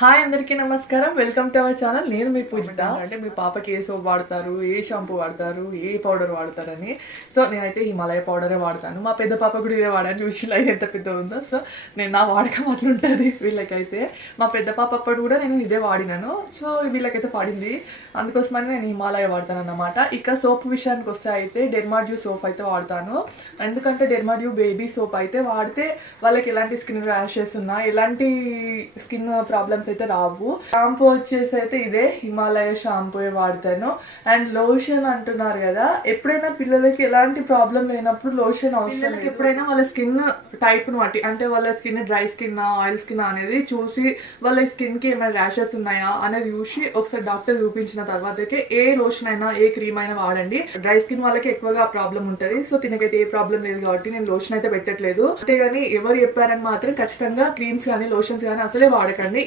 Hi అందరికీ నమస్కారం. Welcome to our channel. నేను మీ పూజిత. అంటే మీ పాపకి ఏ సోప్ వాడతారు, ఏ షాంపూ వాడతారు, ఏ పౌడర్ వాడతారని. సో నేనైతే హిమాలయ పౌడరే వాడతాను. మా పెద్ద పాప కూడా ఇదే వాడాను. చూసి లైన్ ఎంత పెద్ద ఉందో. సో నేను నా వాడకం అట్లుంటుంది వీళ్ళకైతే. మా పెద్ద పాప అప్పుడు కూడా నేను ఇదే వాడినాను. సో వీళ్ళకైతే పడింది. అందుకోసమని నేను హిమాలయ వాడతాను అన్నమాట. ఇక సోప్ విషయానికి వస్తే అయితే డెర్మాడ్యూ సోప్ అయితే వాడతాను. ఎందుకంటే డెర్మాడ్యూ బేబీ సోప్ అయితే వాడితే వాళ్ళకి ఎలాంటి స్కిన్ ర్యాషెస్ ఉన్నా, ఎలాంటి స్కిన్ ప్రాబ్లమ్స్ అయితే రావు. షాంపూ వచ్చేసి అయితే ఇదే హిమాలయ షాంపూ వాడతాను. అండ్ లోషన్ అంటున్నారు కదా, ఎప్పుడైనా పిల్లలకి ఎలాంటి ప్రాబ్లం లేనప్పుడు లోషన్ అవసరం. ఎప్పుడైనా వాళ్ళ స్కిన్ టైప్ను బట్టి, అంటే వాళ్ళ skin dry skin oil skin అనేది చూసి, వాళ్ళ స్కిన్ కి ఏమైనా ర్యాషెస్ ఉన్నాయా అనేది చూసి ఒకసారి డాక్టర్ చూపించిన తర్వాతకే ఏ లోషన్ అయినా ఏ క్రీమ్ అయినా వాడండి. డ్రై స్కిన్ వాళ్ళకి ఎక్కువగా ప్రాబ్లం ఉంటుంది. సో తినకైతే ఏ ప్రాబ్లం లేదు కాబట్టి నేను లోషన్ అయితే పెట్టట్లేదు. అంతేగాని ఎవరు చెప్పారని మాత్రం ఖచ్చితంగా క్రీమ్స్ కానీ లోషన్స్ కానీ అసలే వాడకండి.